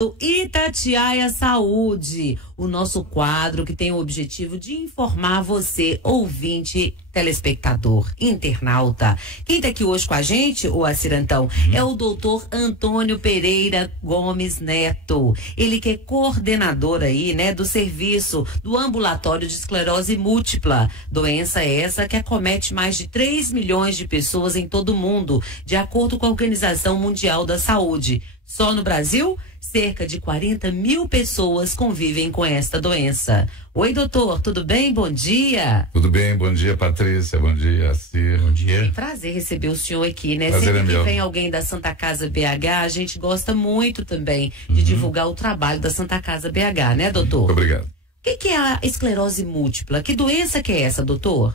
do Itatiaia Saúde, o nosso quadro que tem o objetivo de informar você, ouvinte, telespectador, internauta. Quem tá aqui hoje com a gente, o Acirantão, é o doutor Antônio Pereira Gomes Neto. Ele que é coordenador aí, né, do serviço do ambulatório de esclerose múltipla. Doença essa que acomete mais de 3 milhões de pessoas em todo o mundo, de acordo com a Organização Mundial da Saúde. Só no Brasil, cerca de 40 mil pessoas convivem com esta doença. Oi, doutor, tudo bem? Bom dia. Tudo bem, bom dia, Patrícia, bom dia, Cir. Bom dia. Prazer receber o senhor aqui, né? Prazer Sempre é que meu. vem alguém da Santa Casa BH, a gente gosta muito também de divulgar o trabalho da Santa Casa BH, né, doutor? Muito obrigado. O que é a esclerose múltipla? Que doença que é essa, doutor?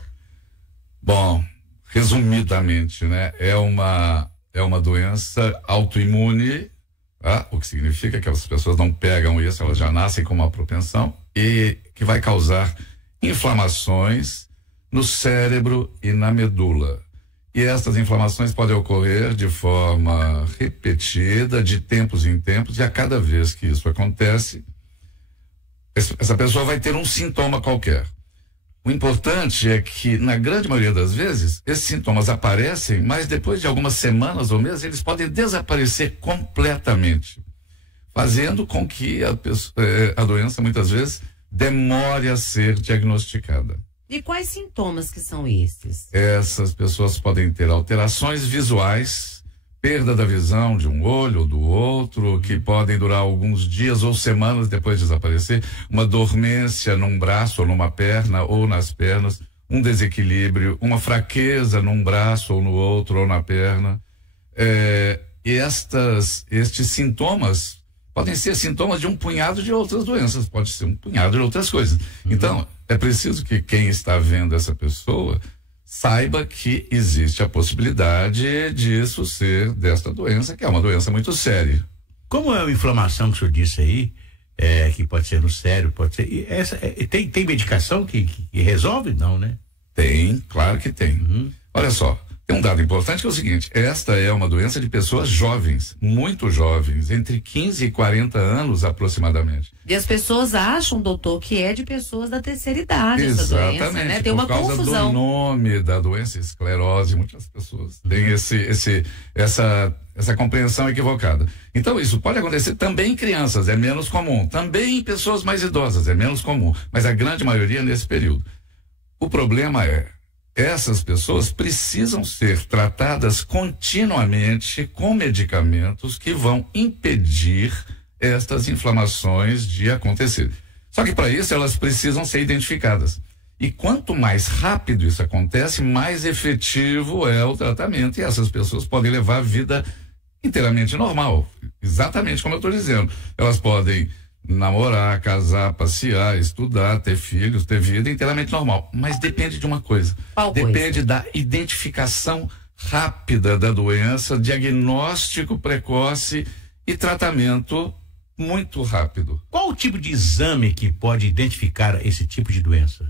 Bom, resumidamente, né, é uma doença autoimune, tá? O que significa que as pessoas não pegam isso, elas já nascem com uma propensão e que vai causar inflamações no cérebro e na medula. E essas inflamações podem ocorrer de forma repetida, de tempos em tempos, e a cada vez que isso acontece, essa pessoa vai ter um sintoma qualquer. O importante é que, na grande maioria das vezes, esses sintomas aparecem, mas depois de algumas semanas ou meses, eles podem desaparecer completamente, fazendo com que a doença, muitas vezes, demore a ser diagnosticada. E quais sintomas que são esses? Essas pessoas podem ter alterações visuais, perda da visão de um olho ou do outro, que podem durar alguns dias ou semanas depois de desaparecer, uma dormência num braço ou numa perna ou nas pernas, um desequilíbrio, uma fraqueza num braço ou no outro ou na perna. E estes sintomas podem ser sintomas de um punhado de outras doenças, pode ser um punhado de outras coisas. Então, é preciso que quem está vendo essa pessoa saiba que existe a possibilidade disso ser desta doença, que é uma doença muito séria. Como é a inflamação que o senhor disse aí, que pode ser no cérebro, pode ser, tem medicação que resolve? Não, né? Tem, claro que tem. Olha só, tem um dado importante que é o seguinte: esta é uma doença de pessoas jovens, muito jovens, entre 15 e 40 anos aproximadamente. E as pessoas acham, doutor, que é de pessoas da terceira idade essa doença, né? Tem uma confusão. Por causa do nome da doença, esclerose, muitas pessoas têm essa compreensão equivocada. Então isso pode acontecer também em crianças, é menos comum. Também em pessoas mais idosas, é menos comum. Mas a grande maioria nesse período. O problema é, essas pessoas precisam ser tratadas continuamente com medicamentos que vão impedir estas inflamações de acontecer. Só que para isso elas precisam ser identificadas. E quanto mais rápido isso acontece, mais efetivo é o tratamento. E essas pessoas podem levar a vida inteiramente normal. Exatamente como eu estou dizendo. Elas podem namorar, casar, passear, estudar, ter filhos, ter vida inteiramente normal. Mas depende de uma coisa. Qual depende coisa? da identificação rápida da doença, diagnóstico precoce e tratamento muito rápido. Qual o tipo de exame que pode identificar esse tipo de doença?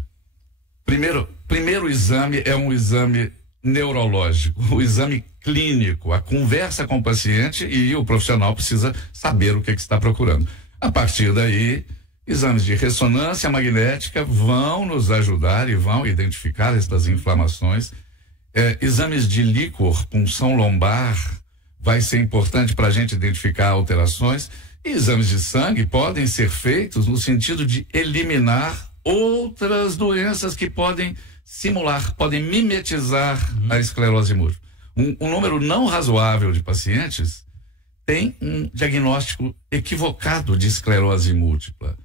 Primeiro exame é um exame neurológico, o exame clínico, a conversa com o paciente, e o profissional precisa saber o que está procurando. A partir daí, exames de ressonância magnética vão nos ajudar e vão identificar estas inflamações. Exames de líquor, punção lombar, vai ser importante para a gente identificar alterações. E exames de sangue podem ser feitos no sentido de eliminar outras doenças que podem simular, podem mimetizar a esclerose múltipla. Um número não razoável de pacientes tem um diagnóstico equivocado de esclerose múltipla,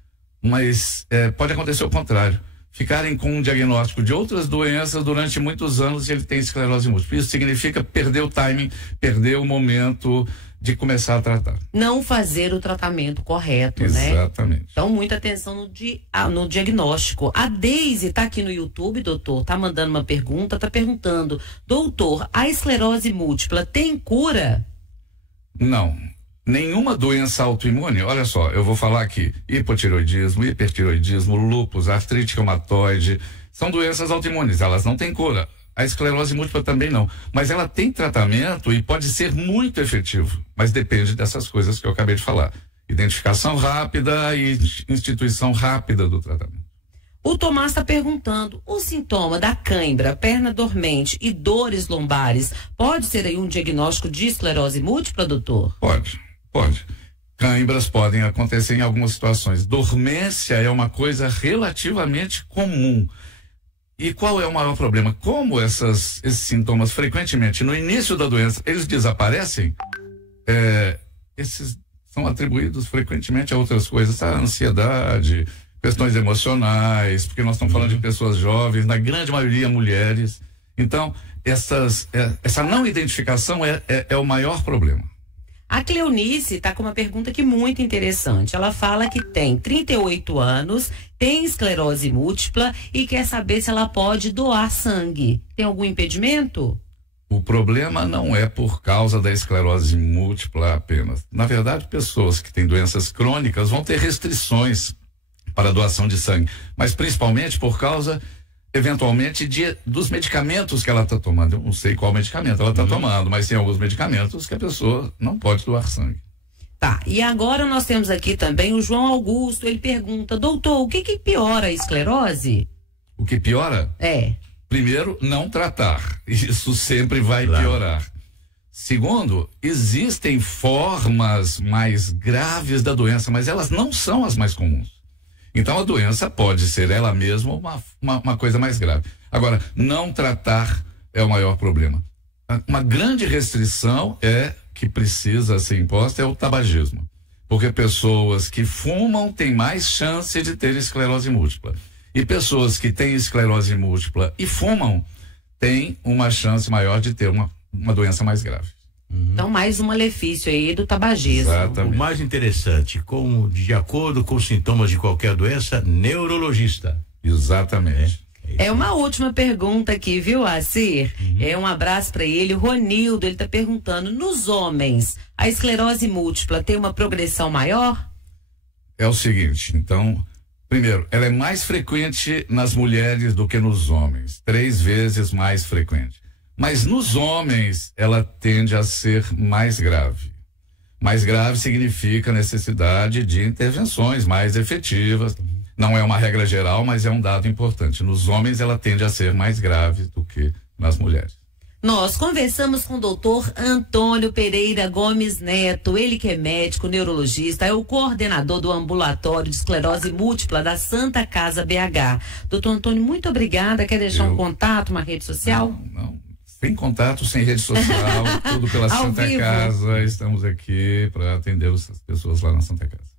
mas pode acontecer o contrário, ficarem com um diagnóstico de outras doenças durante muitos anos e ele tem esclerose múltipla. Isso significa perder o timing, perder o momento de começar a tratar. Não fazer o tratamento correto, né? Exatamente. Então, muita atenção no diagnóstico. A Deise tá aqui no YouTube, doutor, tá mandando uma pergunta, tá perguntando: doutor, a esclerose múltipla tem cura? Não. Nenhuma doença autoimune, olha só, eu vou falar aqui: hipotireoidismo, hipertireoidismo, lúpus, artrite reumatoide, são doenças autoimunes, elas não têm cura. A esclerose múltipla também não, mas ela tem tratamento e pode ser muito efetivo, mas depende dessas coisas que eu acabei de falar. Identificação rápida e instituição rápida do tratamento. O Tomás está perguntando, o sintoma da cãibra, perna dormente e dores lombares pode ser aí um diagnóstico de esclerose múltipla, doutor? Pode. Cãibras podem acontecer em algumas situações. Dormência é uma coisa relativamente comum. E qual é o maior problema? Como esses sintomas frequentemente, no início da doença, eles desaparecem, esses são atribuídos frequentemente a outras coisas, a ansiedade, questões emocionais, porque nós estamos falando de pessoas jovens, na grande maioria mulheres. Então, essa não identificação é o maior problema. A Cleonice está com uma pergunta aqui muito interessante. Ela fala que tem 38 anos, tem esclerose múltipla e quer saber se ela pode doar sangue. Tem algum impedimento? O problema não é por causa da esclerose múltipla apenas. Na verdade, pessoas que têm doenças crônicas vão ter restrições para a doação de sangue, mas principalmente por causa, eventualmente, dos medicamentos que ela está tomando. Eu não sei qual medicamento ela está tomando, mas tem alguns medicamentos que a pessoa não pode doar sangue. Tá, e agora nós temos aqui também o João Augusto. Ele pergunta, doutor, o que piora a esclerose? O que piora? Primeiro, não tratar. Isso sempre vai piorar. Segundo, existem formas mais graves da doença, mas elas não são as mais comuns. Então a doença pode ser ela mesma uma coisa mais grave. Agora, não tratar é o maior problema. Uma grande restrição que precisa ser imposta é o tabagismo. Porque pessoas que fumam têm mais chance de ter esclerose múltipla. E pessoas que têm esclerose múltipla e fumam têm uma chance maior de ter uma doença mais grave. Então, mais um malefício aí do tabagismo. Exatamente. O mais interessante, de acordo com os sintomas de qualquer doença, neurologista. Exatamente. É uma última pergunta aqui, viu, Acir? Um abraço para ele. O Ronildo, ele tá perguntando, nos homens, a esclerose múltipla tem uma progressão maior? É o seguinte, então, primeiro, ela é mais frequente nas mulheres do que nos homens, 3 vezes mais frequente. Mas nos homens, ela tende a ser mais grave. Mais grave significa necessidade de intervenções mais efetivas. Não é uma regra geral, mas é um dado importante. Nos homens, ela tende a ser mais grave do que nas mulheres. Nós conversamos com o doutor Antônio Pereira Gomes Neto, ele que é médico, neurologista, é o coordenador do ambulatório de esclerose múltipla da Santa Casa BH. Doutor Antônio, muito obrigada. Quer deixar um contato, uma rede social? Não. Sem contato, sem rede social, tudo pela Santa Casa. Estamos aqui para atender as pessoas lá na Santa Casa.